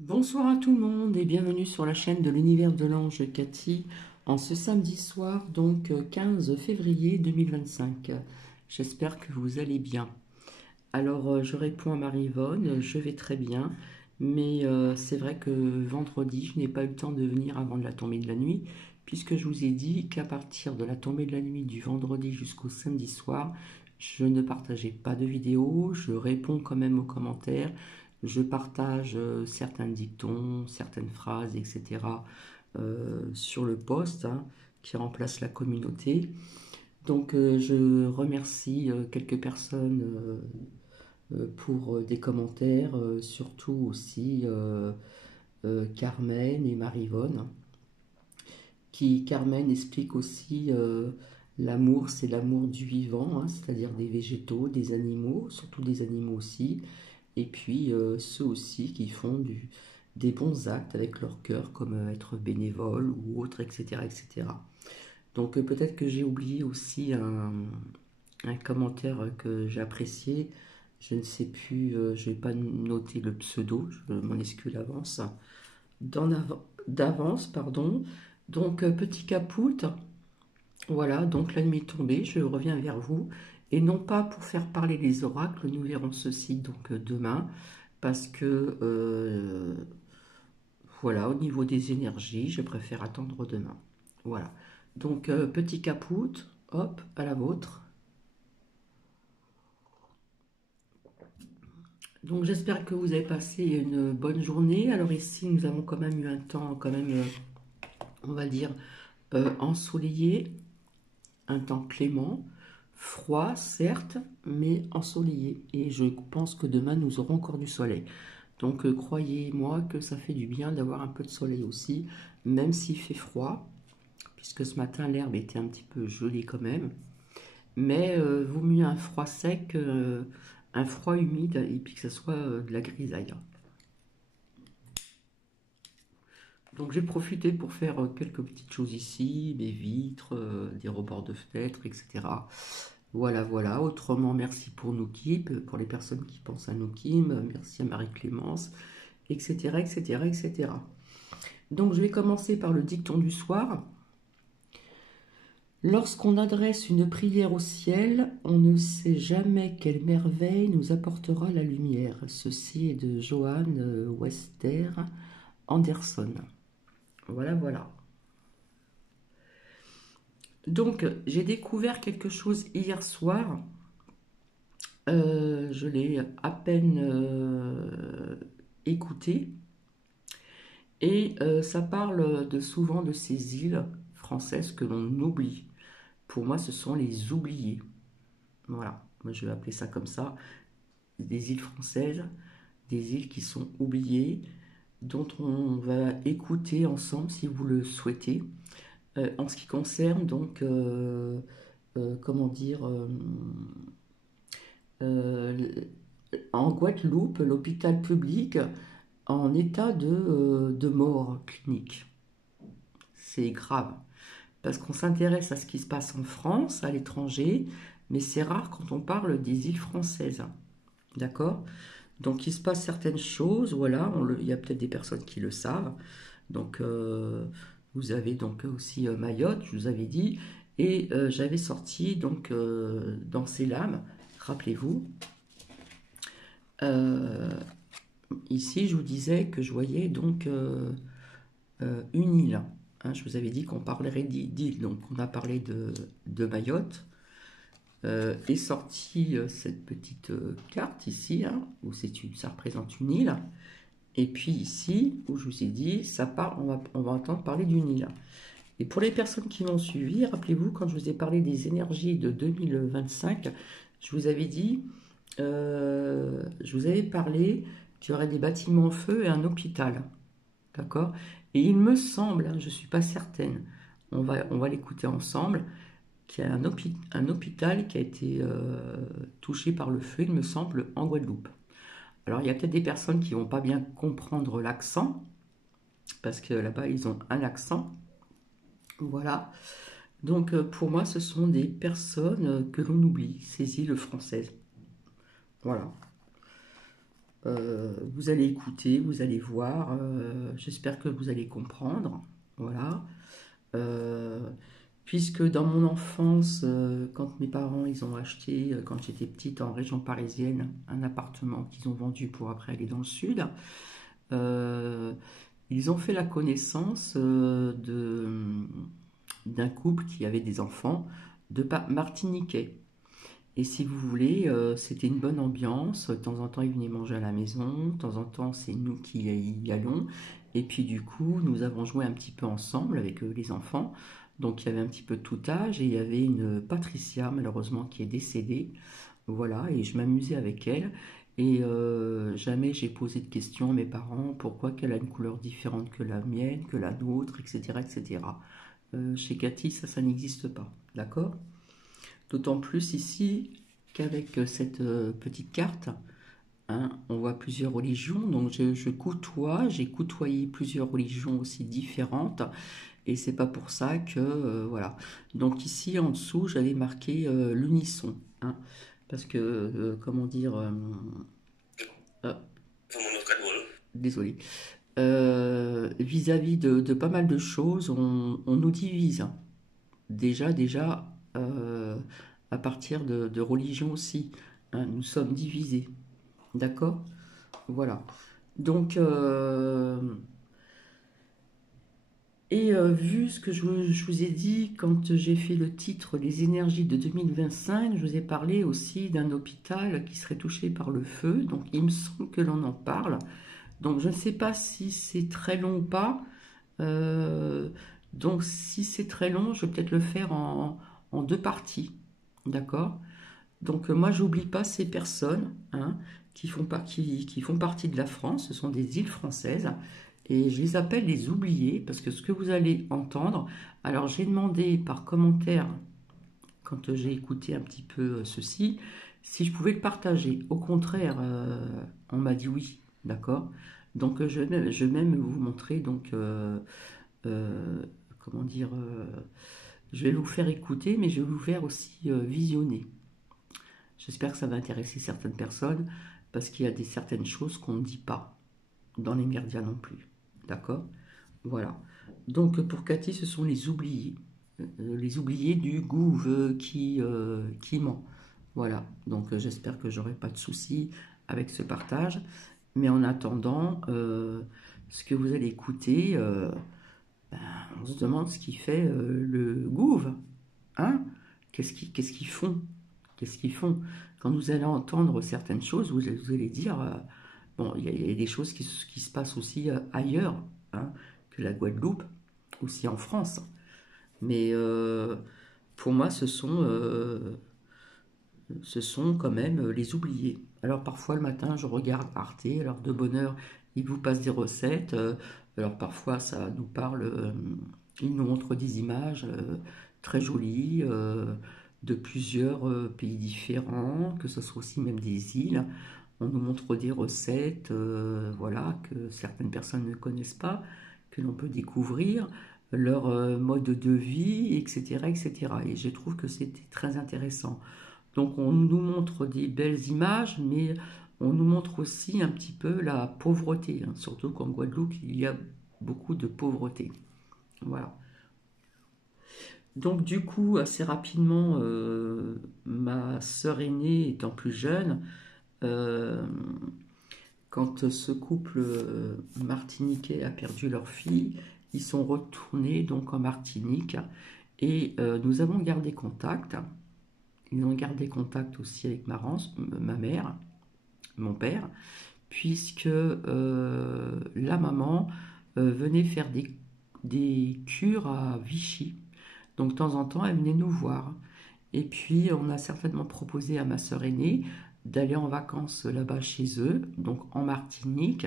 Bonsoir à tout le monde et bienvenue sur la chaîne de l'univers de l'ange Cathy en ce samedi soir, donc 15 février 2025. J'espère que vous allez bien. Alors, je réponds à Marie-Yvonne, je vais très bien, mais c'est vrai que vendredi, je n'ai pas eu le temps de venir avant de la tombée de la nuit, puisque je vous ai dit qu'à partir de la tombée de la nuit du vendredi jusqu'au samedi soir, je ne partageais pas de vidéos, je réponds quand même aux commentaires, je partage certains dictons, certaines phrases, etc. Sur le post hein, qui remplace la communauté. Donc je remercie quelques personnes pour des commentaires, surtout aussi Carmen et Marivonne, qui Carmen explique aussi l'amour, c'est l'amour du vivant, hein, c'est-à-dire des végétaux, des animaux, surtout des animaux aussi, et puis ceux aussi qui font des bons actes avec leur cœur, comme être bénévole ou autre, etc. etc. Donc peut-être que j'ai oublié aussi un commentaire que j'ai apprécié. Je ne sais plus, je n'ai pas noté le pseudo, je m'en excuse d'avance. D'avance, pardon. Donc petit capoute, voilà, donc la nuit est tombée, je reviens vers vous. Et non pas pour faire parler les oracles, nous verrons ceci donc demain, parce que voilà, au niveau des énergies, je préfère attendre demain. Voilà. Donc petit capoute, hop, à la vôtre. Donc j'espère que vous avez passé une bonne journée. Alors ici, nous avons quand même eu un temps, quand même, on va dire, ensoleillé, un temps clément, froid certes, mais ensoleillé. Et je pense que demain, nous aurons encore du soleil. Donc croyez-moi que ça fait du bien d'avoir un peu de soleil aussi, même s'il fait froid, puisque ce matin, l'herbe était un petit peu gelée quand même. Mais vaut mieux un froid sec, un froid humide, et puis que ce soit de la grisaille. Donc j'ai profité pour faire quelques petites choses ici, des vitres, des rebords de fenêtres, etc. Voilà, voilà. Autrement, merci pour Nookim, pour les personnes qui pensent à Nookim, merci à Marie-Clémence, etc., etc., etc. Donc je vais commencer par le dicton du soir. Lorsqu'on adresse une prière au ciel, on ne sait jamais quelle merveille nous apportera la lumière. Ceci est de Johann Wester Anderson. Voilà, voilà. Donc, j'ai découvert quelque chose hier soir. Je l'ai à peine écouté. Et ça parle souvent de ces îles françaises que l'on oublie. Pour moi, ce sont les oubliés. Voilà, moi je vais appeler ça comme ça. Des îles françaises, des îles qui sont oubliées, dont on va écouter ensemble si vous le souhaitez. En ce qui concerne donc, comment dire, euh, en Guadeloupe, l'hôpital public en état de mort clinique. C'est grave, parce qu'on s'intéresse à ce qui se passe en France, à l'étranger, mais c'est rare quand on parle des îles françaises. D'accord? Donc il se passe certaines choses, voilà, il y a peut-être des personnes qui le savent. Donc vous avez donc aussi Mayotte, je vous avais dit, et j'avais sorti donc dans ces lames, rappelez-vous, euh, ici je vous disais que je voyais donc une île. Hein, je vous avais dit qu'on parlerait d'île, donc on a parlé de Mayotte. Est sortie cette petite carte ici, hein, où ça représente une île. Et puis ici, où je vous ai dit, on va entendre parler d'une île. Et pour les personnes qui m'ont suivi, rappelez-vous, quand je vous ai parlé des énergies de 2025, je vous avais dit, je vous avais parlé qu'il y aurait des bâtiments en feu et un hôpital. D'accord? Et il me semble, hein, je ne suis pas certaine, on va l'écouter ensemble, qu'il y a un hôpital qui a été touché par le feu, il me semble, en Guadeloupe. Alors il y a peut-être des personnes qui vont pas bien comprendre l'accent, parce que là-bas ils ont un accent. Voilà. Donc pour moi ce sont des personnes que l'on oublie, ces îles françaises. Voilà. Vous allez écouter, vous allez voir. J'espère que vous allez comprendre. Voilà. Euh, Puisque dans mon enfance, quand mes parents ils ont acheté, quand j'étais petite en région parisienne, un appartement qu'ils ont vendu pour après aller dans le sud, euh, ils ont fait la connaissance d'un couple qui avait des enfants martiniquais. Et si vous voulez, c'était une bonne ambiance. De temps en temps, ils venaient manger à la maison. De temps en temps, c'est nous qui y allons. Et puis du coup, nous avons joué un petit peu ensemble avec les enfants. Donc il y avait un petit peu de tout âge. Et il y avait une Patricia, malheureusement, qui est décédée. Voilà, et je m'amusais avec elle. Et jamais j'ai posé de questions à mes parents. Pourquoi qu'elle a une couleur différente que la mienne, que la nôtre, etc. etc. Chez Cathy, ça n'existe pas. D'accord? D'autant plus ici qu'avec cette petite carte, hein, on voit plusieurs religions. Donc j'ai côtoyé plusieurs religions aussi différentes. Et c'est pas pour ça que voilà. Donc ici en dessous, j'avais marqué l'unisson, hein, parce que comment dire, ah, désolé. Vis-à-vis de pas mal de choses, on nous divise. Déjà, à partir de religion aussi, hein, nous sommes divisés. D'accord? Voilà. Donc, vu ce que je vous ai dit quand j'ai fait le titre Les énergies de 2025, je vous ai parlé aussi d'un hôpital qui serait touché par le feu. Donc, il me semble que l'on en parle. Donc, je ne sais pas si c'est très long ou pas. Euh, donc, si c'est très long, je vais peut-être le faire en deux parties. D'accord? Donc, moi, j'oublie pas ces personnes, hein, qui font partie de la France. Ce sont des îles françaises. Et je les appelle les oubliés parce que ce que vous allez entendre. Alors, j'ai demandé par commentaire, quand j'ai écouté un petit peu ceci, si je pouvais le partager. Au contraire, on m'a dit oui. D'accord? Donc, je vais même vous montrer donc. Euh, comment dire, je vais vous faire écouter, mais je vais vous faire aussi visionner. J'espère que ça va intéresser certaines personnes, parce qu'il y a certaines choses qu'on ne dit pas dans les médias non plus. D'accord? Voilà. Donc pour Cathy, ce sont les oubliés du gouve qui ment. Voilà. Donc j'espère que j'aurai pas de soucis avec ce partage. Mais en attendant, ce que vous allez écouter, ben, on se demande ce qui fait le Gouv. Hein? Qu'est-ce qu'ils font? Qu'est-ce qu'ils font? Quand vous allez entendre certaines choses, vous allez dire, bon, il y a des choses qui se passent aussi ailleurs, hein, que la Guadeloupe, aussi en France. Mais pour moi, ce sont quand même les oubliés. Alors parfois le matin, je regarde Arte, alors de bonne heure, ils vous passent des recettes. Alors parfois, ça nous parle, ils nous montrent des images très jolies de plusieurs pays différents, que ce soit aussi même des îles. On nous montre des recettes, voilà, que certaines personnes ne connaissent pas, que l'on peut découvrir, leur mode de vie, etc., etc. Et cetera. Et je trouve que c'était très intéressant. Donc on nous montre des belles images, mais on nous montre aussi un petit peu la pauvreté, hein, surtout qu'en Guadeloupe, il y a beaucoup de pauvreté. Voilà. Donc du coup, assez rapidement, ma sœur aînée étant plus jeune, euh, quand ce couple martiniquais a perdu leur fille, ils sont retournés donc en Martinique et nous avons gardé contact. Ils ont gardé contact aussi avec ma mère, mon père, puisque la maman venait faire des cures à Vichy. Donc de temps en temps, elle venait nous voir. Et puis, on a certainement proposé à ma sœur aînée d'aller en vacances là-bas chez eux, donc en Martinique.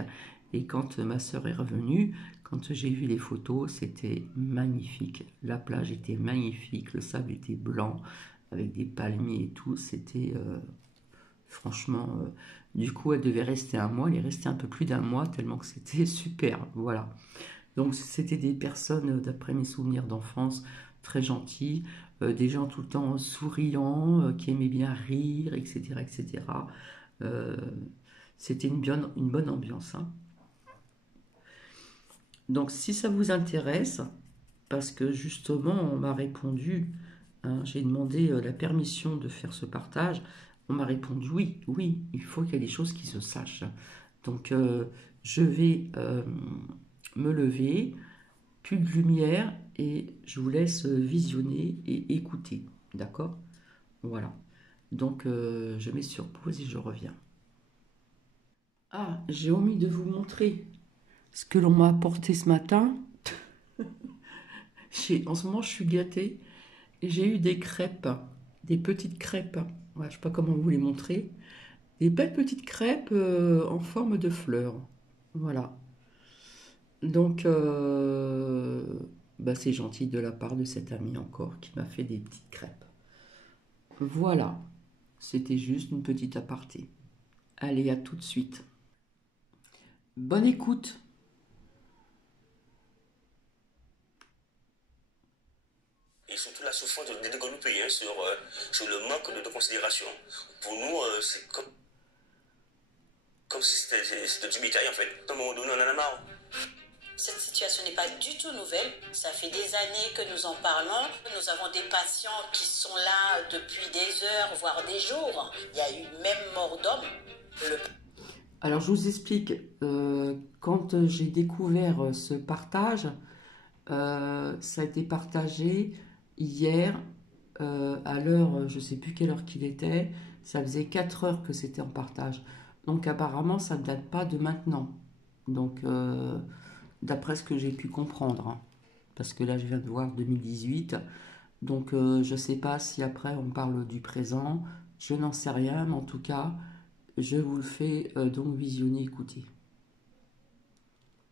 Et quand ma sœur est revenue, quand j'ai vu les photos, c'était magnifique. La plage était magnifique, le sable était blanc, avec des palmiers et tout. C'était franchement. Du coup, elle devait rester un mois. Elle est restée un peu plus d'un mois, tellement que c'était super. Voilà. Donc c'était des personnes, d'après mes souvenirs d'enfance, très gentilles, des gens tout le temps souriants, qui aimaient bien rire, etc. etc. Euh, C'était une bonne ambiance, hein. Donc, si ça vous intéresse, parce que justement, on m'a répondu, hein, j'ai demandé la permission de faire ce partage, on m'a répondu oui, oui, il faut qu'il y ait des choses qui se sachent. Donc, je vais me lever, plus de lumière, et je vous laisse visionner et écouter, d'accord? Voilà. Donc, je mets sur pause et je reviens. Ah, j'ai omis de vous montrer ce que l'on m'a apporté ce matin. En ce moment, je suis gâtée. Et j'ai eu des crêpes, des petites crêpes. Ouais, je ne sais pas comment vous les montrer. Des belles petites crêpes en forme de fleurs. Voilà. Donc, bah, c'est gentil de la part de cet ami encore qui m'a fait des petites crêpes. Voilà. C'était juste une petite aparté. Allez, à tout de suite. Bonne écoute. Et surtout la souffrance des Guadeloupéens sur le manque de considération. Pour nous, c'est comme si c'était du bétail en fait. À un moment donné, on en a marre. Cette situation n'est pas du tout nouvelle. Ça fait des années que nous en parlons. Nous avons des patients qui sont là depuis des heures, voire des jours. Il y a eu même mort d'homme. Alors, je vous explique. Quand j'ai découvert ce partage, ça a été partagé hier à l'heure, je ne sais plus quelle heure qu'il était. Ça faisait 4 heures que c'était en partage. Donc, apparemment, ça ne date pas de maintenant. Donc, d'après ce que j'ai pu comprendre, hein. Parce que là, je viens de voir 2018. Donc, je ne sais pas si après, on parle du présent. Je n'en sais rien, mais en tout cas, je vous le fais donc visionner, écouter.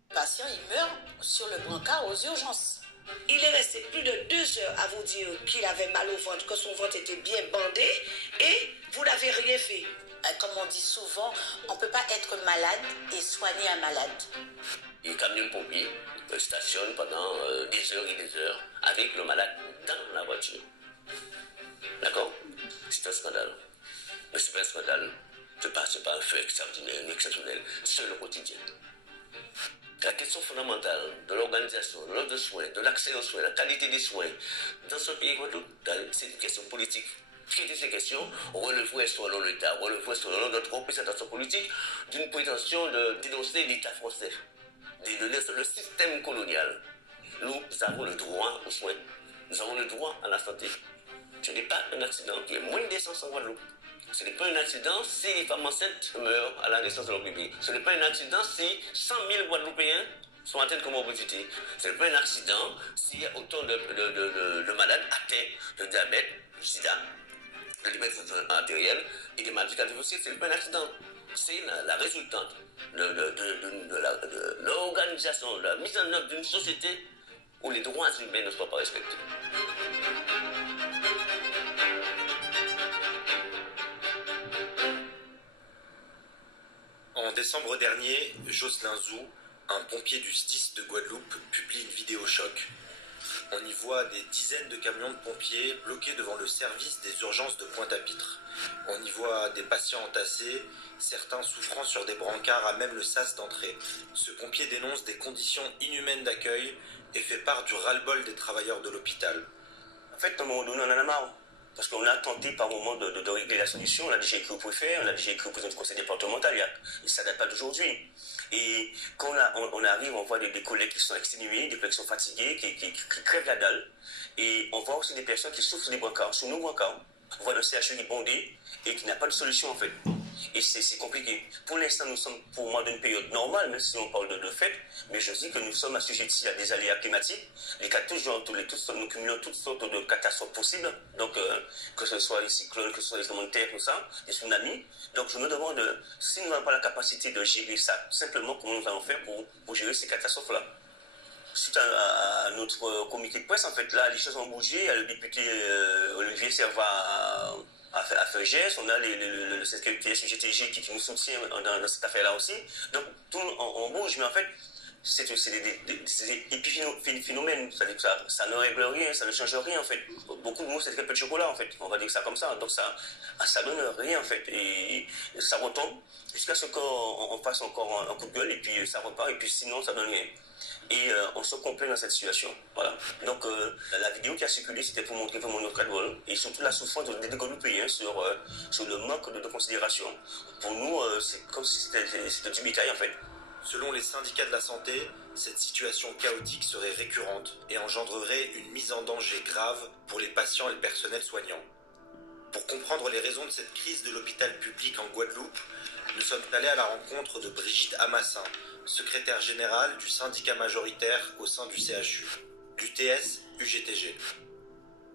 Le patient, il meurt sur le brancard aux urgences. Il est resté plus de 2 heures à vous dire qu'il avait mal au ventre, que son ventre était bien bandé, et vous n'avez rien fait. Comme on dit souvent, on ne peut pas être malade et soigner un malade. Les camions pompiers stationnent pendant des heures et des heures avec le malade dans la voiture. D'accord? C'est un scandale. Mais c'est pas un scandale. C'est pas un fait exceptionnel. C'est le quotidien. La question fondamentale de l'organisation, de l'offre de soins, de l'accès aux soins, la qualité des soins dans ce pays Guadeloupe, c'est une question politique. Traiter ces questions relèverait selon l'État, relèverait selon notre représentation politique d'une prétention de dénoncer l'État français, de dénoncer le système colonial. Nous avons le droit aux soins, nous avons le droit à la santé. Ce n'est pas un accident qui est moins d'essence en Guadeloupe. Ce n'est pas un accident si les femmes enceintes meurent à la naissance de leur bébé. Ce n'est pas un accident si 100 000 Guadeloupéens sont atteints de comorbidité. Ce n'est pas un accident s'il y a autant de malades atteints de diabète, du sida, de l'hypertension artérielle et des maladies cardiovasculaires. Ce n'est pas un accident. C'est la résultante de l'organisation, de la mise en œuvre d'une société où les droits humains ne soient pas respectés. En décembre dernier, Jocelyn Zou, un pompier du SDIS de Guadeloupe, publie une vidéo choc. On y voit des dizaines de camions de pompiers bloqués devant le service des urgences de Pointe-à-Pitre. On y voit des patients entassés, certains souffrant sur des brancards à même le sas d'entrée. Ce pompier dénonce des conditions inhumaines d'accueil et fait part du ras-le-bol des travailleurs de l'hôpital. En fait, à un moment donné, on en a marre. Parce qu'on a tenté par moment de régler la solution. On a déjà écrit au préfet, on a déjà écrit au président du conseil départemental. Ça ne date pas d'aujourd'hui. Et quand on arrive, on voit des collègues qui sont exténués, des collègues qui sont fatigués, qui crèvent la dalle. Et on voit aussi des personnes qui souffrent des brancards, sur nos brancards. On voit le CHU qui est bondé et qui n'a pas de solution en fait. Et c'est compliqué. Pour l'instant, nous sommes pour moi d'une période normale, même si on parle de fête, mais je dis que nous sommes assujettis à des aléas climatiques. Les cas toujours, nous cumulons toutes sortes de catastrophes possibles. Donc, que ce soit les cyclones, que ce soit les tremblements de terre, tout ça, les tsunamis. Donc, je me demande si nous n'avons pas la capacité de gérer ça, simplement comment nous allons faire pour gérer ces catastrophes-là. Suite à notre comité de presse, en fait, là, les choses ont bougé. Il y a le député Olivier Servat à faire geste. On a le secrétaire SUGTG qui nous soutient dans cette affaire-là aussi. Donc, tout on bouge, mais en fait, c'est des épiphénomènes, c'est-à-dire que ça ne règle rien, ça ne change rien en fait. Beaucoup de mots, c'est très peu de chocolat en fait, on va dire ça comme ça, donc ça donne rien en fait, et ça retombe jusqu'à ce qu'on fasse encore un coup de gueule, et puis ça repart, et puis sinon ça donne rien. Et on se complaît dans cette situation. Voilà. Donc la vidéo qui a circulé, c'était pour montrer vraiment notre cadre et surtout la souffrance des Guadeloupéens sur le manque de considération. Pour nous, c'est comme si c'était du bétail en fait. Selon les syndicats de la santé, cette situation chaotique serait récurrente et engendrerait une mise en danger grave pour les patients et le personnel soignant. Pour comprendre les raisons de cette crise de l'hôpital public en Guadeloupe, nous sommes allés à la rencontre de Brigitte Amassin, secrétaire générale du syndicat majoritaire au sein du CHU, l'UTS-UGTG.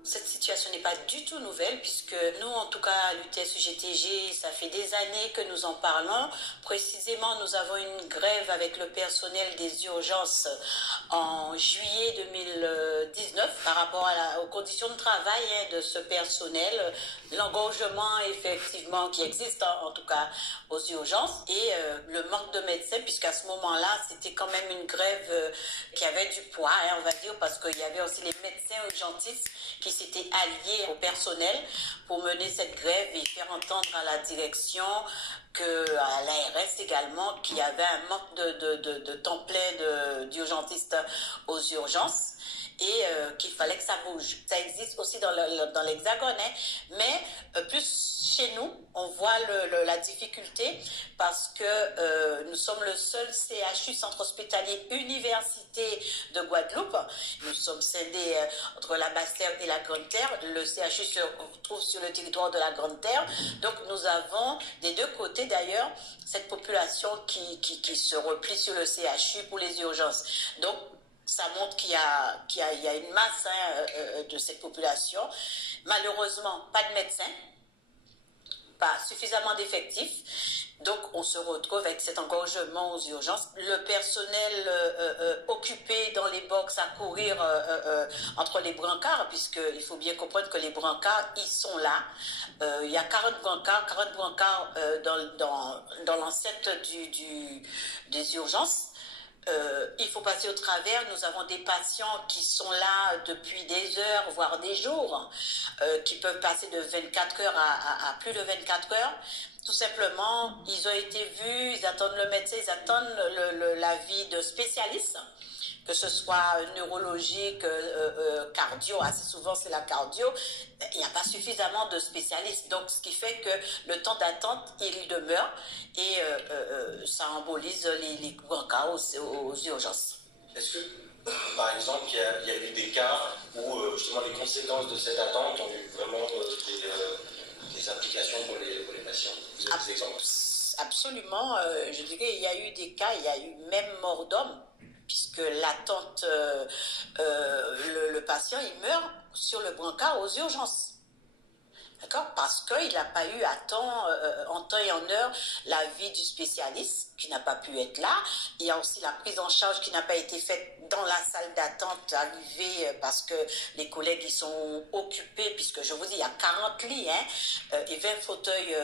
Cette situation n'est pas du tout nouvelle puisque nous, en tout cas, à l'UTS-UGTG, ça fait des années que nous en parlons. Précisément, nous avons une grève avec le personnel des urgences en juillet 2019 par rapport aux conditions de travail de ce personnel, l'engorgement effectivement qui existe en tout cas aux urgences et le manque de médecins puisqu'à ce moment-là, c'était quand même une grève qui avait du poids, on va dire, parce qu'il y avait aussi les médecins urgentistes qui s'étaient alliés au personnel pour mener cette grève et faire entendre à la direction à l'ARS également qu'il y avait un manque de temps plein d'urgentistes aux urgences et qu'il fallait que ça bouge. Ça existe aussi dans l'Hexagone, mais plus chez nous, on voit la difficulté parce que nous sommes le seul CHU, centre hospitalier université de Guadeloupe. Nous sommes scindés entre la Basse-Terre et la Grande-Terre. Le CHU se retrouve sur le territoire de la Grande-Terre. Donc nous avons des deux côtés d'ailleurs cette population qui se replie sur le CHU pour les urgences. Donc ça montre qu'il y a une masse de cette population. Malheureusement, pas de médecins, pas suffisamment d'effectifs. Donc, on se retrouve avec cet engorgement aux urgences. Le personnel occupé dans les box à courir entre les brancards, puisqu'il faut bien comprendre que les brancards, ils sont là. Il y a 40 brancards dans l'enceinte des urgences. Il faut passer au travers. Nous avons des patients qui sont là depuis des heures, voire des jours, qui peuvent passer de 24 heures à plus de 24 heures. Tout simplement, ils ont été vus, ils attendent le médecin, ils attendent l'avis de spécialistes, que ce soit neurologique, cardio, assez souvent c'est la cardio, il n'y a pas suffisamment de spécialistes. Donc, ce qui fait que le temps d'attente, il demeure et ça embolise les cas aux urgences. Est-ce que, par exemple, il y a eu des cas où justement les conséquences de cette attente ont eu vraiment des implications pour les patients? Vous avez des exemples? Absolument, je dirais il y a eu des cas, il y a eu même mort d'homme, puisque l'attente, le patient, il meurt sur le brancard aux urgences. D'accord? Parce qu'il n'a pas eu en temps et en heure l'avis du spécialiste qui n'a pas pu être là. Il y a aussi la prise en charge qui n'a pas été faite dans la salle d'attente arrivée parce que les collègues ils sont occupés, puisque je vous dis, il y a 40 lits et 20 fauteuils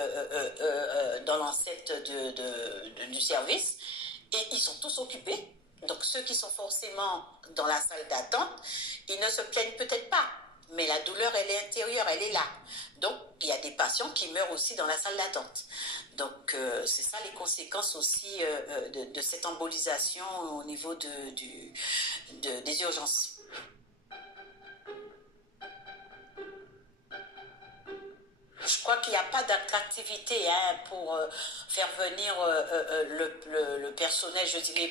dans l'enceinte du service et ils sont tous occupés. Donc ceux qui sont forcément dans la salle d'attente, ils ne se plaignent peut-être pas. Mais la douleur, elle est intérieure, elle est là. Donc, il y a des patients qui meurent aussi dans la salle d'attente. Donc, c'est ça les conséquences aussi de cette embolisation au niveau des urgences. Je crois qu'il n'y a pas d'attractivité pour faire venir le personnel, je dirais,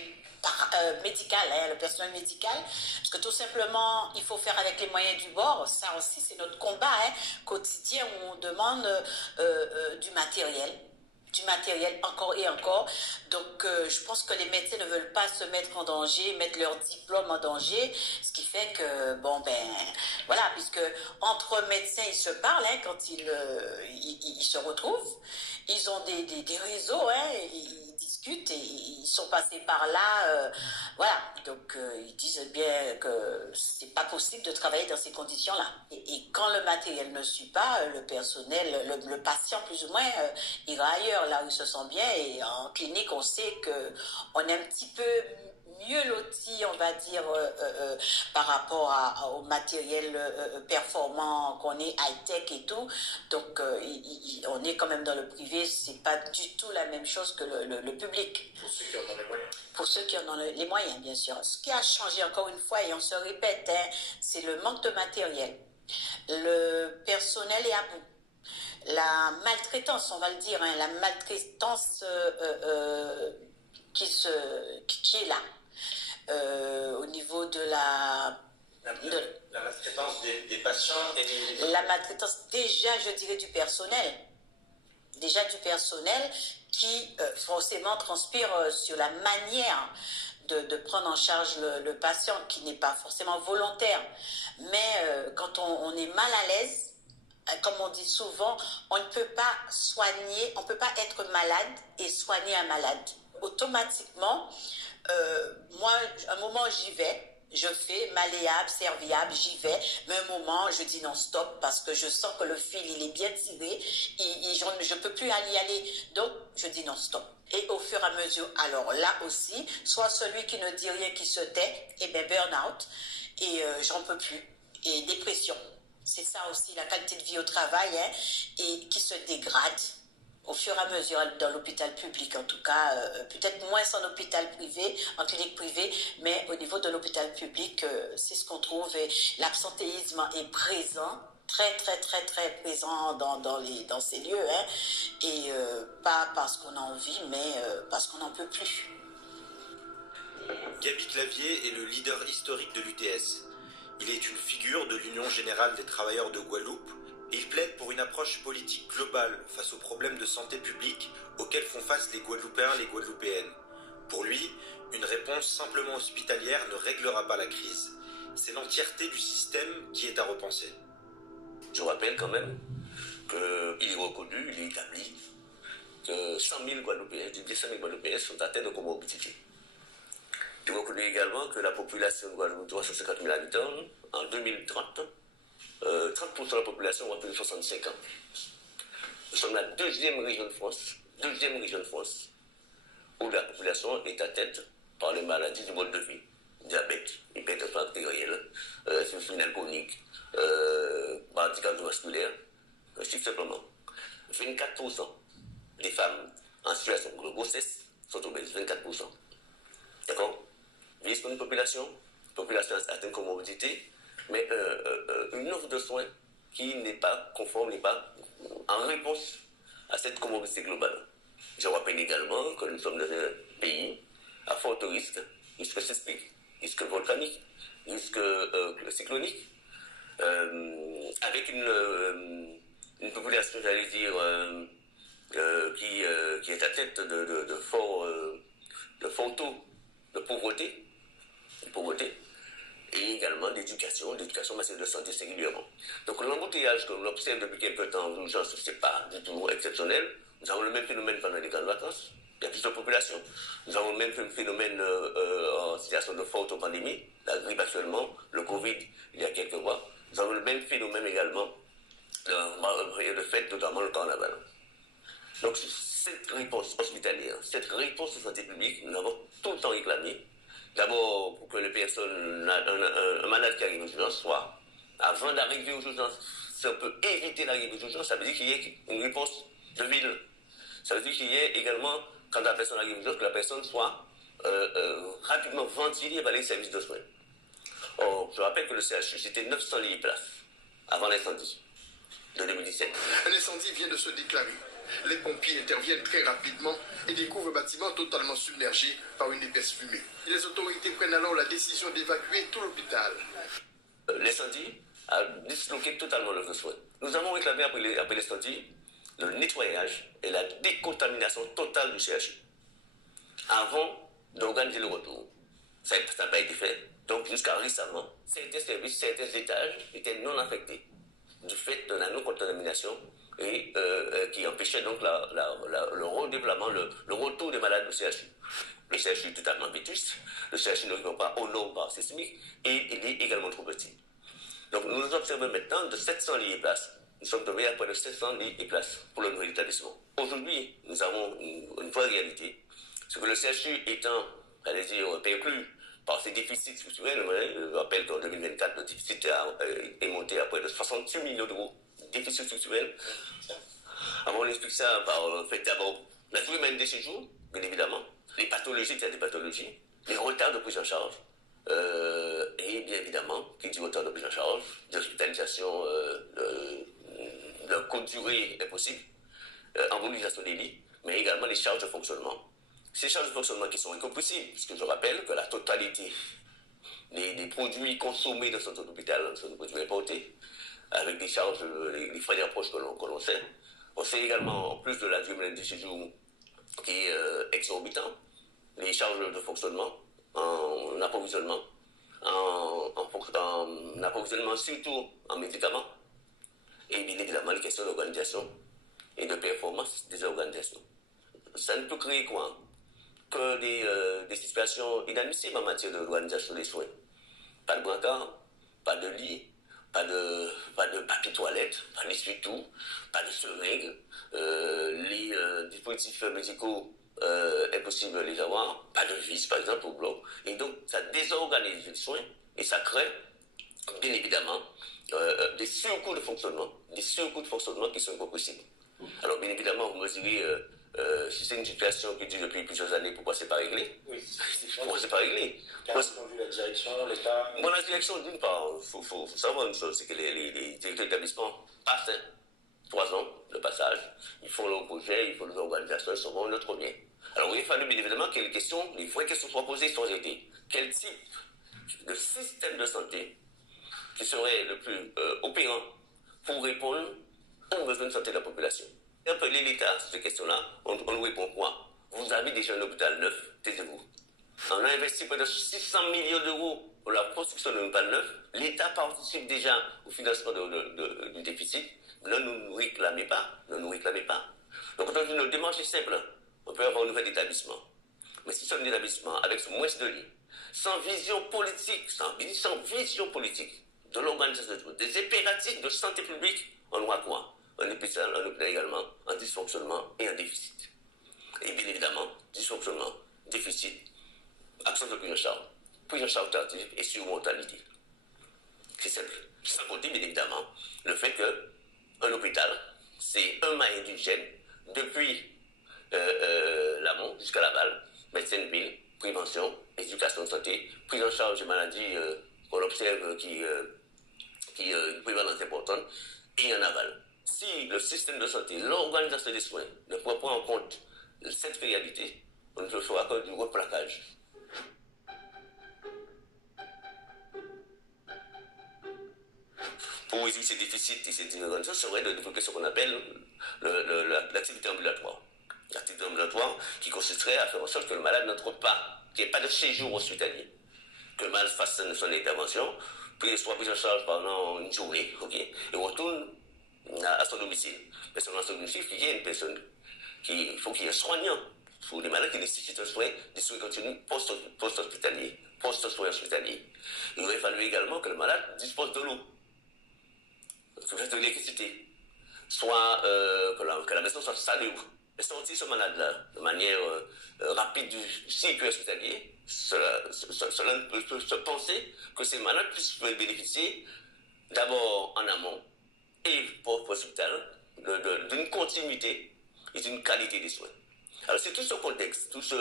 médical, le personnel médical, parce que tout simplement, il faut faire avec les moyens du bord. Ça aussi, c'est notre combat quotidien où on demande du matériel encore et encore. Donc, je pense que les médecins ne veulent pas se mettre en danger, mettre leur diplôme en danger, ce qui fait que, voilà, puisque entre médecins, ils se parlent quand ils se retrouvent. Ils ont des réseaux, ils discutent et ils sont passés par là, voilà. Donc, ils disent bien que c'est pas possible de travailler dans ces conditions-là. Et quand le matériel ne suit pas, le personnel, le patient plus ou moins, ira ailleurs, là où il se sent bien. Et en clinique, on sait qu'on est un petit peu mieux lotis, on va dire, par rapport au matériel performant qu'on est high-tech et tout. Donc, on est quand même dans le privé, c'est pas du tout la même chose que le public. Pour ceux qui en ont les moyens. Pour ceux qui en ont les moyens, bien sûr. Ce qui a changé encore une fois, et on se répète, hein, c'est le manque de matériel. Le personnel est à bout. La maltraitance, on va le dire, hein, la maltraitance qui est là. Au niveau de la maltraitance des patients et la maltraitance déjà, je dirais, du personnel. Déjà du personnel qui forcément transpire sur la manière de prendre en charge le patient, qui n'est pas forcément volontaire. Mais quand on est mal à l'aise, comme on dit souvent, on ne peut pas soigner, on ne peut pas être malade et soigner un malade. Automatiquement, moi, un moment j'y vais, je fais malléable, serviable, j'y vais, mais un moment je dis non stop parce que je sens que le fil il est bien tiré et je ne peux plus y aller, donc je dis non stop. Et au fur et à mesure, alors là aussi, soit celui qui ne dit rien, qui se tait, et bien burn-out, et j'en peux plus, et dépression. C'est ça aussi, la qualité de vie au travail, hein, et qui se dégrade au fur et à mesure dans l'hôpital public, en tout cas, peut-être moins en hôpital privé, en clinique privée, mais au niveau de l'hôpital public, c'est ce qu'on trouve. Et l'absentéisme est présent, très, très, très, très présent dans ces lieux, hein, et pas parce qu'on a envie, mais parce qu'on n'en peut plus. Gaby Clavier est le leader historique de l'UTS. Il est une figure de l'Union Générale des Travailleurs de Guadeloupe et il plaide pour une approche politique globale face aux problèmes de santé publique auxquels font face les Guadeloupéens et les Guadeloupéennes. Pour lui, une réponse simplement hospitalière ne réglera pas la crise. C'est l'entièreté du système qui est à repenser. Je rappelle quand même qu'il est reconnu, il est établi que 100 000 Guadeloupéens, 100 000 Guadeloupéens sont atteints de comorbidité. Il est reconnu également que la population de Guadeloupe, 350 000 habitants, en 2030, 30% de la population aura plus de 65 ans. Nous sommes la deuxième région de France, où la population est atteinte par les maladies du mode de vie. Diabète, hypertension artérielle, insuffisance alcoolique, maladie cardiovasculaire. Je cite simplement. 24% des femmes en situation de grossesse sont obèses, 24%. D'accord? Vous voyez, c'est une population atteinte de comorbidité, mais une offre de soins qui n'est pas conforme, n'est pas en réponse à cette comorbidité globale. Je rappelle également que nous sommes dans un pays à fort risque sismique, risque volcanique, risque cyclonique, avec une population, j'allais dire, qui est atteinte de fort taux de pauvreté, et également d'éducation massive de santé singulièrement. Donc l'embouteillage que l'on observe depuis quelques temps en urgence, ce n'est pas du tout exceptionnel. Nous avons le même phénomène pendant les grandes vacances. Il y a plus de population. Nous avons le même phénomène en situation de forte pandémie, la grippe actuellement, le Covid il y a quelques mois. Nous avons le même phénomène également de fête, notamment le carnaval. Donc cette réponse hospitalière, cette réponse de santé publique, nous avons tout le temps réclamé. D'abord, pour que les personnes, un malade qui arrive aux urgences soit, avant d'arriver aux urgences, si on peut éviter l'arrivée aux urgences, ça veut dire qu'il y ait une réponse de ville. Ça veut dire qu'il y ait également, quand la personne arrive aux urgences, que la personne soit rapidement ventilée par les services de soins. Or, je rappelle que le CHU, c'était 900 lits de place avant l'incendie de 2017. Un incendie vient de se déclarer. Les pompiers interviennent très rapidement et découvrent le bâtiment totalement submergé par une épaisse fumée. Les autorités prennent alors la décision d'évacuer tout l'hôpital. L'incendie a disloqué totalement l'offre de soins. Nous avons réclamé après l'incendie le nettoyage et la décontamination totale du CHU avant d'organiser le retour. Ça n'a pas été fait. Donc jusqu'à récemment, certains services, certains étages étaient non affectés du fait de la non-contamination et qui empêchait donc le redéploiement, le retour des malades au CHU. Le CHU est totalement vétuste, le CHU ne répond pas aux normes sismiques et il est également trop petit. Donc nous observons maintenant de 700 lits et places, nous sommes tombés à près de 700 lits et places pour le nouvel établissement. Aujourd'hui, nous avons une vraie réalité, c'est que le CHU étant allez dire, ne paye plus par ces déficits structurels. Je rappelle qu'en 2024, le déficit est monté à près de 68 millions d'euros. Déficit structurel. Alors on explique ça par le fait d'abord la durée même des séjours, bien évidemment, les pathologies, il y a des pathologies, les retards de prise en charge, et bien évidemment, qui dit retard de prise en charge, d'hospitalisation de courte durée est possible, en mobilisation des lits, mais également les charges de fonctionnement. Ces charges de fonctionnement qui sont incompressibles, puisque je rappelle que la totalité des produits consommés dans ce centre d'hôpital sont des produits importés, avec des charges, les frais d'approche que l'on sait. On sait également, en plus de la durée de séjour qui est exorbitant, les charges de fonctionnement en approvisionnement, en approvisionnement surtout en médicaments, et bien évidemment les questions d'organisation et de performance des organisations. Ça ne peut créer quoi? Que des situations inadmissibles en matière d'organisation des soins. Pas de brancard, pas de lit, pas de papier toilette, pas d'essuie-tout, pas de seringues, les dispositifs médicaux impossible de les avoir, pas de vis par exemple au bloc, et donc ça désorganise les soins et ça crée bien évidemment des surcoûts de fonctionnement qui sont impossibles. Alors bien évidemment vous me direz si c'est une situation qui dure depuis plusieurs années, pourquoi c'est pas réglé? Oui. Pourquoi c'est pas réglé? Car on a vu la direction, l'État. Bon, la direction, d'une part, faut savoir une chose, c'est que les directeurs d'établissement passent 3 ans de passage, ils font leur projet, ils font leurs organisations, ils sont notre bien. Alors il fallu bien évidemment que les vraies questions soient posées sont été. Quel type de système de santé qui serait le plus opérant pour répondre aux besoins de santé de la population? Appeler l'État sur ces questions-là, on nous répond quoi? Vous avez déjà un hôpital neuf, taisez-vous. On a investi près de 600 millions d'euros pour la construction d'un hôpital neuf. L'État participe déjà au financement du déficit. Ne nous réclamez pas. Donc aujourd'hui, notre démarche est simple. On peut avoir un nouvel établissement. Mais si c'est un établissement avec moins de lits, sans vision politique de l'organisation, des impératifs de santé publique, on aura quoi? Un hôpital également en dysfonctionnement et en déficit. Et bien évidemment, dysfonctionnement, déficit, absence de prise en charge tardive et surmortalité. C'est simple. Sans compter bien évidemment le fait qu'un hôpital, c'est un maillon d'une chaîne depuis l'amont jusqu'à l'aval, médecine de ville, prévention, éducation de santé, prise en charge des maladies qu'on observe qui une prévalence importante, et en aval. Si le système de santé, l'organisation des soins ne prend pas en compte cette réalité, on ne fera que du replaquage. Pour résoudre ces déficits et ces inégalités, ce serait de développer ce qu'on appelle l'activité ambulatoire. L'activité ambulatoire qui consisterait à faire en sorte que le malade n'entre pas, qu'il n'y ait pas de séjour hospitalier, que le malade fasse son intervention, puis soit pris en charge pendant une journée, et retourne à son domicile. Mais selon son domicile, il y a une personne il faut qu'il y ait un soignant pour les malades qui nécessitent un soin, des soins continus post-hospitaliers, post-soins hospitaliers. Il aurait fallu également que le malade dispose de l'eau, de l'électricité, soit que la maison soit salubre. Et sortir ce malade-là de manière rapide du circuit hospitalier, cela ne peut se penser que ces malades puissent bénéficier d'abord en amont et pour l'hôpital d'une continuité et d'une qualité des soins. Alors c'est tout ce contexte, tout cette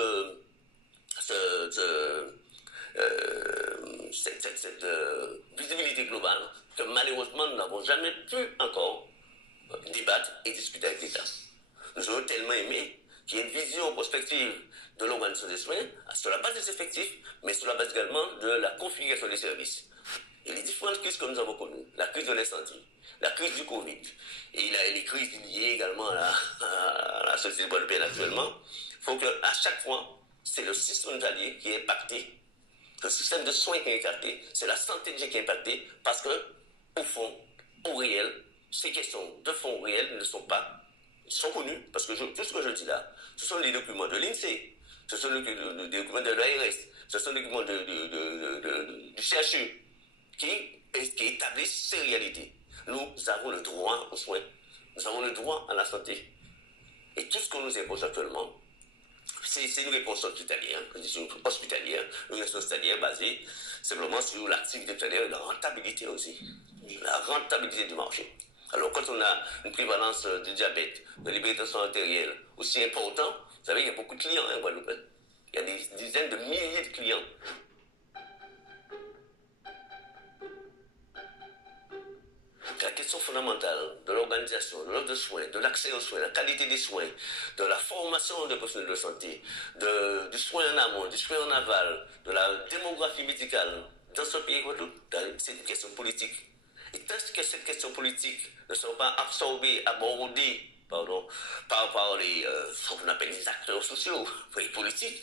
visibilité globale que malheureusement nous n'avons jamais pu encore débattre et discuter avec l'État. Nous aurions tellement aimé qu'il y ait une vision prospective de l'organisation des soins sur la base des effectifs, mais sur la base également de la configuration des services. Et les différentes crises que nous avons connues, la crise de l'incendie, la crise du Covid, et les crises liées également à la société guadeloupéenne actuellement, il faut qu'à chaque fois, c'est le système hospitalier qui est impacté. Le système de soins qui est impacté, c'est la santé des gens qui est impactée, parce que, au fond, au réel, ces questions de fond réel ne sont pas, sont connues, parce que tout ce que je dis là, ce sont les documents de l'INSEE, ce sont les documents de l'ARS, ce sont les documents du CHU, qui établissent ces réalités. Nous avons le droit aux soins, nous avons le droit à la santé. Et tout ce qu'on nous impose actuellement, C'est une réponse hospitalière, une réponse hospitalière basée simplement sur l'activité hospitalière et la rentabilité aussi, la rentabilité du marché. Alors quand on a une prévalence de diabète, de l'hypertension artérielle aussi important, vous savez, il y a beaucoup de clients en Guadeloupe. Il y a des dizaines de milliers de clients. La question fondamentale de l'organisation, de l'offre de soins, de l'accès aux soins, la qualité des soins, de la formation des professionnels de santé, du soin en amont, du soin en aval, de la démographie médicale dans ce pays, c'est une question politique. Et tant que cette question politique ne sera pas absorbée, abordée, par les, ce qu'on appelle les acteurs sociaux, les politiques,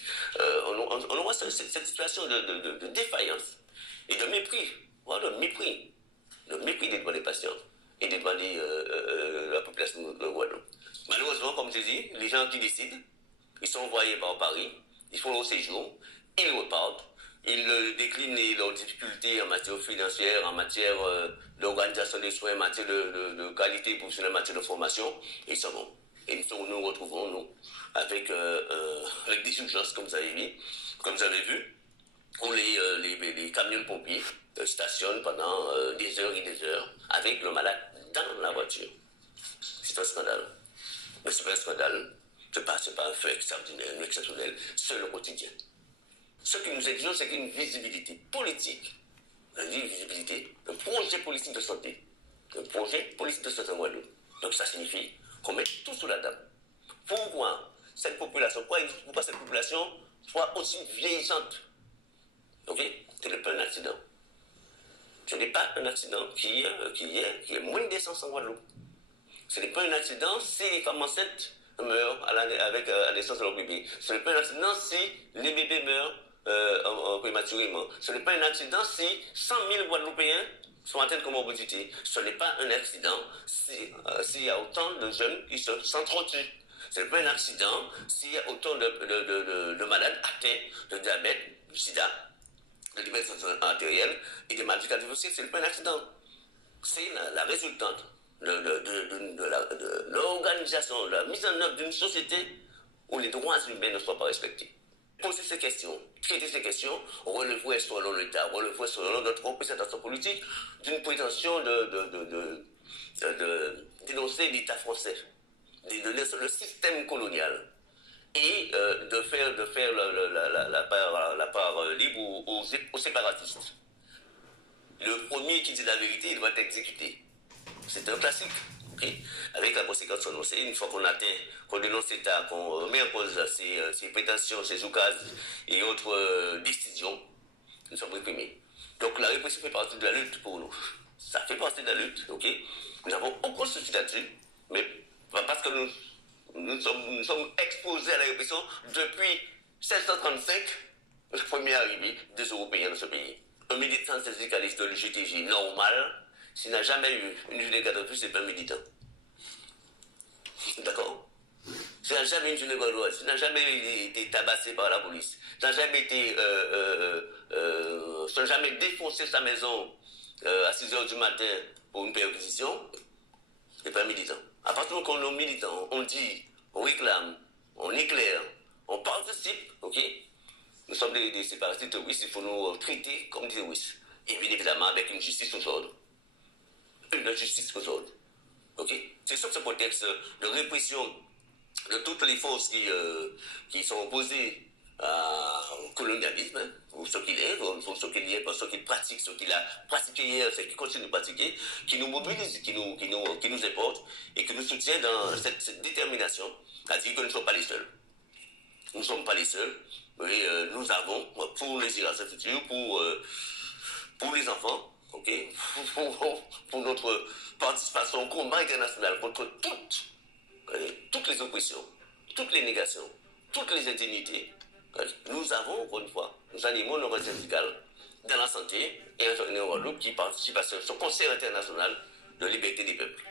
on aura cette situation de défaillance et de mépris, voilà, de mépris des droits des patients et des droits de la population de Guadeloupe. Malheureusement, comme je dis, les gens qui décident, ils sont envoyés par Paris, ils font leur séjour, ils repartent, ils déclinent leurs difficultés en matière financière, en matière d'organisation des soins, en matière de qualité professionnelle, en matière de formation, et ils s'en vont. Et nous retrouvons, nous, avec des urgences, comme vous avez vu, où les camions de pompiers stationnent pendant des heures et des heures avec le malade dans la voiture. C'est un scandale. Mais c'est pas un scandale, c'est pas un fait extraordinaire, exceptionnel, c'est le quotidien. Ce que nous exigeons, c'est une visibilité politique, une visibilité, un projet politique de santé, un projet politique de santé en Guadeloupe. Donc ça signifie qu'on met tout sous la table. Pourquoi cette population, pourquoi cette population soit aussi vieillissante? Ok? Ce n'est pas un accident. Ce n'est pas un accident qui est moins d'essence en Guadeloupe. Ce n'est pas un accident si les femmes enceintes meurent avec la naissance de leur bébé. Ce n'est pas un accident si les bébés meurent prématurément. Ce n'est pas un accident si 100 000 Guadeloupéens sont atteints de comorbidité. Ce n'est pas un accident s'il y a autant de jeunes qui s'entretuent. Ce n'est pas un accident s'il y a autant de malades atteints de diabète, du sida, de l'hypertension artérielle et des maladies cardiovasculaires. Ce n'est pas un accident. C'est la résultante de l'organisation, de la mise en œuvre d'une société où les droits humains ne sont pas respectés. Poser ces questions, traiter ces questions, relever selon l'État, relever selon notre représentation politique d'une prétention de dénoncer l'État français, de dénoncer le système colonial et de faire la part libre aux séparatistes. Le premier qui dit la vérité, il doit être exécuté. C'est un classique. Okay? Avec la conséquence annoncée, une fois qu'on dénonce l'État, qu'on met en cause ses prétentions, ses oukases et autres décisions, nous sommes réprimés. Donc la répression fait partie de la lutte pour nous. Ça fait partie de la lutte. Okay? Nous n'avons aucun souci là-dessus, mais parce que nous sommes exposés à la répression depuis 1635, la première arrivée des Européens dans ce pays. Un militant syndicaliste de l'UGTJ normal, s'il n'a jamais eu une journée gratuite, c'est pas un militant. D'accord? S'il n'a jamais eu une journée gratuite, s'il n'a jamais été tabassé par la police, s'il n'a jamais s'il n'a jamais défoncé sa maison à 6 h du matin pour une perquisition, c'est pas un militant. À partir du moment qu'on est militant, on dit, on réclame, on éclaire, on participe, ok? Nous sommes des séparatistes terroristes, il faut nous traiter comme des terroristes. Et bien évidemment avec une justice aux ordres. Une justice aux ordres. Ok? C'est sur ce contexte de répression de toutes les forces qui sont opposées au colonialisme, hein, pour ce qu'il est, pour ce qu'il est, pour ce qu'il pratique, ce qu'il a pratiqué hier, ce qu'il continue de pratiquer, qui nous mobilise, qui nous importe et qui nous soutient dans cette détermination à dire que nous ne sommes pas les seuls. Nous ne sommes pas les seuls, mais nous avons, pour les générations futures, pour les enfants, okay, pour notre participation au combat international contre toutes les oppressions, toutes les négations, toutes les indignités, nous avons, encore une fois, nous animons nos rôles syndicales dans la santé et en Guadeloupe qui participe à ce Conseil international de liberté des peuples.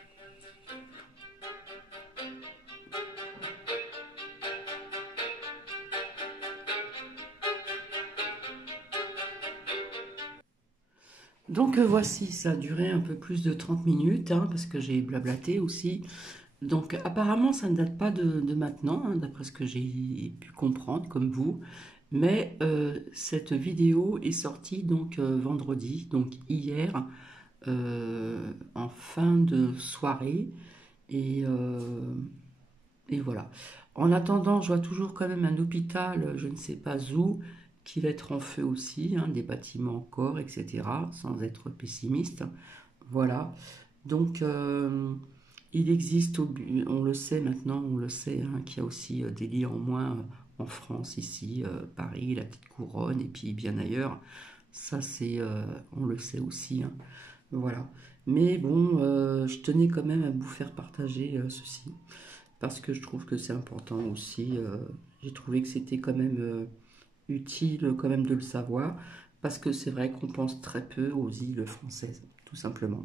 Donc voici, ça a duré un peu plus de 30 minutes, hein, parce que j'ai blablaté aussi. Donc apparemment ça ne date pas de maintenant, hein, d'après ce que j'ai pu comprendre comme vous, mais cette vidéo est sortie donc vendredi, donc hier, en fin de soirée, et, euh, et voilà. En attendant, je vois toujours quand même un hôpital, je ne sais pas où, qui va être en feu aussi, hein, des bâtiments encore, etc., sans être pessimiste. Voilà. Donc, il existe, on le sait maintenant, on le sait, hein, qu'il y a aussi des lits en moins en France, ici, Paris, la Petite Couronne, et puis bien ailleurs. Ça, on le sait aussi, hein. Voilà. Mais bon, je tenais quand même à vous faire partager ceci, parce que je trouve que c'est important aussi. J'ai trouvé que c'était quand même utile quand même de le savoir, parce que c'est vrai qu'on pense très peu aux îles françaises, tout simplement.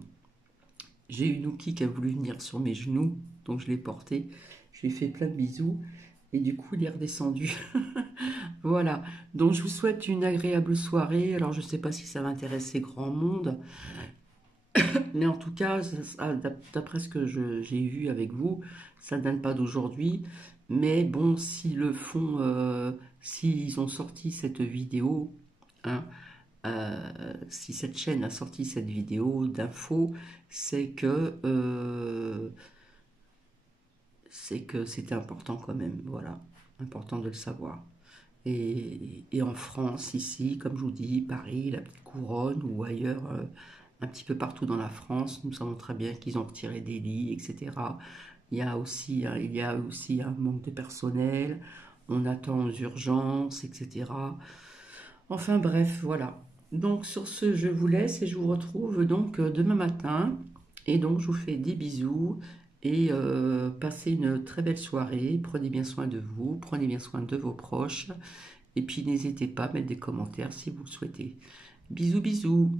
J'ai eu Nuki qui a voulu venir sur mes genoux, donc je l'ai porté. Je lui ai fait plein de bisous et du coup il est redescendu. Voilà, donc je vous souhaite une agréable soirée. Alors je ne sais pas si ça va intéresser grand monde, mais en tout cas, d'après ce que j'ai vu avec vous, ça ne date pas d'aujourd'hui. Mais bon, s'ils le font, s'ils ont sorti cette vidéo, hein, si cette chaîne a sorti cette vidéo d'info, c'est que c'était important quand même, voilà, important de le savoir. Et en France, ici, comme je vous dis, Paris, la Petite Couronne ou ailleurs, un petit peu partout dans la France, nous savons très bien qu'ils ont retiré des lits, etc. Il y a aussi un manque de personnel, on attend aux urgences, etc. Enfin bref, voilà. Donc sur ce, je vous laisse et je vous retrouve donc demain matin. Et donc je vous fais des bisous et passez une très belle soirée. Prenez bien soin de vous, prenez bien soin de vos proches. Et puis n'hésitez pas à mettre des commentaires si vous le souhaitez. Bisous, bisous.